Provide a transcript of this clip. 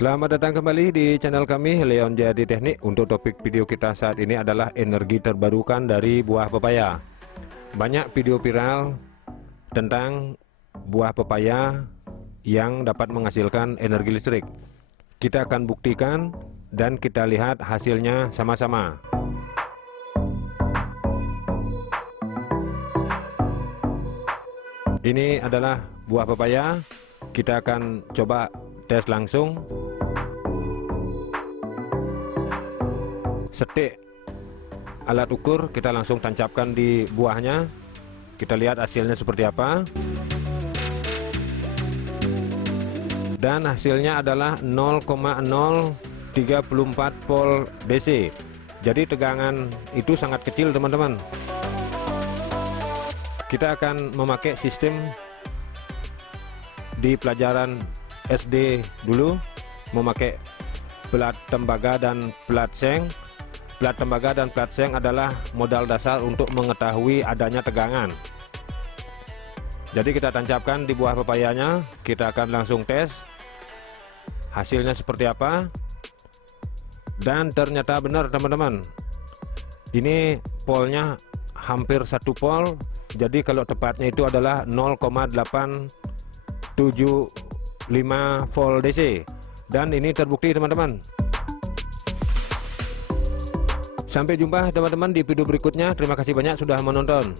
Selamat datang kembali di channel kami Leon Jayadi Teknik. Untuk topik video kita saat ini adalah energi terbarukan dari buah pepaya. Banyak video viral tentang buah pepaya yang dapat menghasilkan energi listrik. Kita akan buktikan dan kita lihat hasilnya sama-sama. Ini adalah buah pepaya. Kita akan coba tes langsung. Setik alat ukur kita langsung tancapkan di buahnya. Kita lihat hasilnya seperti apa. Dan hasilnya adalah 0,034 volt DC. Jadi tegangan itu sangat kecil, teman-teman. Kita akan memakai sistem di pelajaran SD dulu, memakai plat tembaga dan plat seng. Plat tembaga dan plat seng adalah modal dasar untuk mengetahui adanya tegangan. Jadi kita tancapkan di buah pepayanya, kita akan langsung tes hasilnya seperti apa. Dan ternyata benar, teman-teman, ini polnya hampir 1 pol. Jadi kalau tepatnya itu adalah 0,875 volt DC. Dan ini terbukti, teman-teman. Sampai jumpa teman-teman di video berikutnya. Terima kasih banyak sudah menonton.